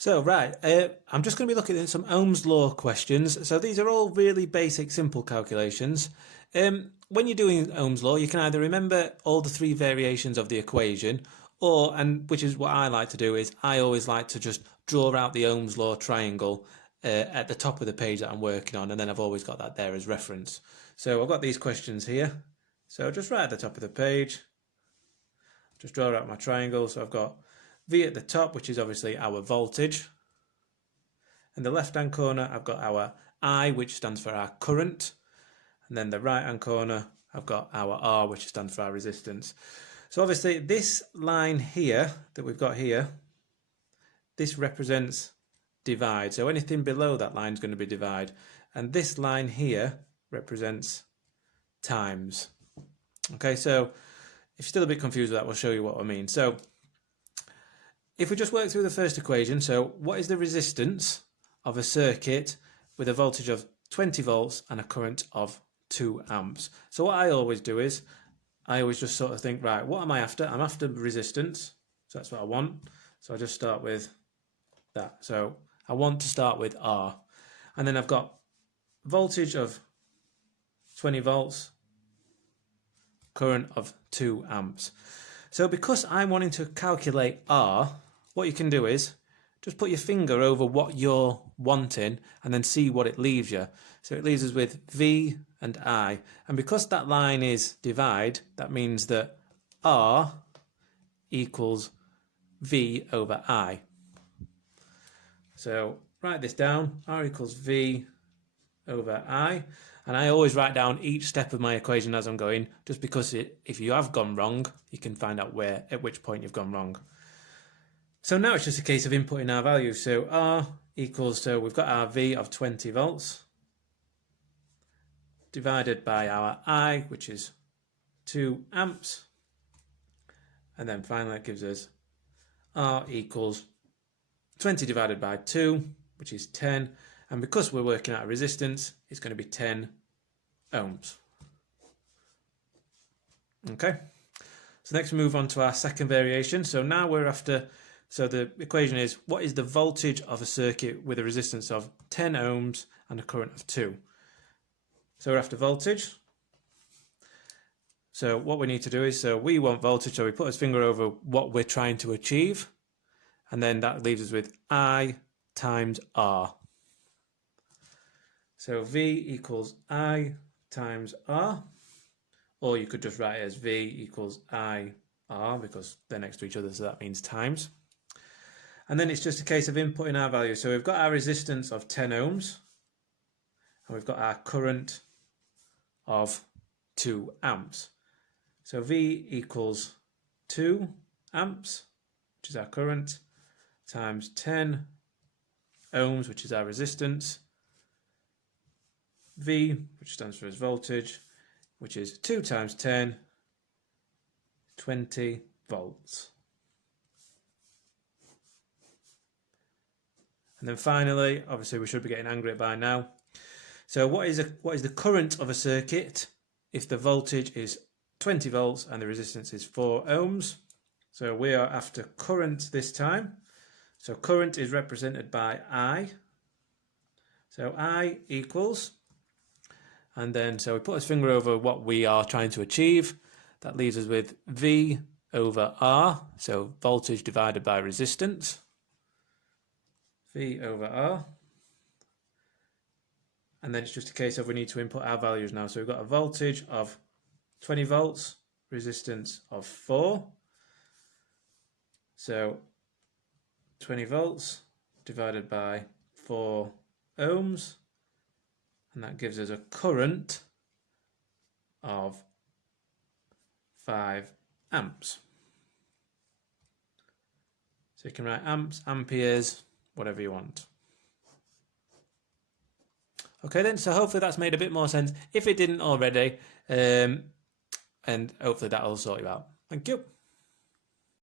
So, right, I'm just going to be looking at some Ohm's law questions. So these are all really basic, simple calculations. When you're doing Ohm's law, you can either remember all the three variations of the equation, or, and which is what I like to do, is I always like to just draw out the Ohm's law triangle at the top of the page that I'm working on, and then I've always got that there as reference. So I've got these questions here. So just right at the top of the page, just draw out my triangle. So I've got V at the top, which is obviously our voltage. In the left-hand corner, I've got our I, which stands for our current. And then the right-hand corner, I've got our R, which stands for our resistance. So obviously this line here that we've got here, this represents divide. So anything below that line is going to be divide. And this line here represents times. Okay, so if you're still a bit confused with that, we'll show you what I mean. So if we just work through the first equation, so what is the resistance of a circuit with a voltage of 20 volts and a current of 2 amps? So what I always do is, I always just sort of think, right, what am I after? I'm after resistance, so that's what I want. So I just start with that. So I want to start with R. And then I've got voltage of 20 volts, current of 2 amps. So because I'm wanting to calculate R, what you can do is just put your finger over what you're wanting and then see what it leaves you. So it leaves us with V and I. And because that line is divide, that means that R equals V over I. So write this down, R equals V over I. And I always write down each step of my equation as I'm going, just because if you have gone wrong, you can find out at which point you've gone wrong. So now it's just a case of inputting our values. So R equals, so we've got our V of 20 volts, divided by our I, which is 2 amps. And then finally it gives us R equals 20 divided by 2, which is 10. And because we're working out a resistance, it's going to be 10 ohms. Okay. So next we move on to our second variation. So now we're after, so the equation is, what is the voltage of a circuit with a resistance of 10 ohms and a current of 2? So we're after voltage. So what we need to do is, so we want voltage, so we put his finger over what we're trying to achieve. And then that leaves us with I times R. So V equals I times R, or you could just write it as V equals I R because they're next to each other, so that means times. And then it's just a case of inputting our value. So we've got our resistance of 10 ohms, and we've got our current of 2 amps. So V equals 2 amps, which is our current, times 10 ohms, which is our resistance. V, which stands for as voltage, which is 2 times 10, 20 volts. And then finally, obviously we should be getting angry by now. So what is the current of a circuit if the voltage is 20 volts and the resistance is 4 ohms? So we are after current this time. So current is represented by I. So I equals, and then so we put his finger over what we are trying to achieve. That leaves us with V over R, so voltage divided by resistance. V over R. And then it's just a case of we need to input our values now. So we've got a voltage of 20 volts, resistance of 4. So 20 volts divided by 4 ohms. And that gives us a current of 5 amps. So you can write amps, amperes, whatever you want. Okay then, so hopefully that's made a bit more sense if it didn't already, and hopefully that'll sort you out. Thank you.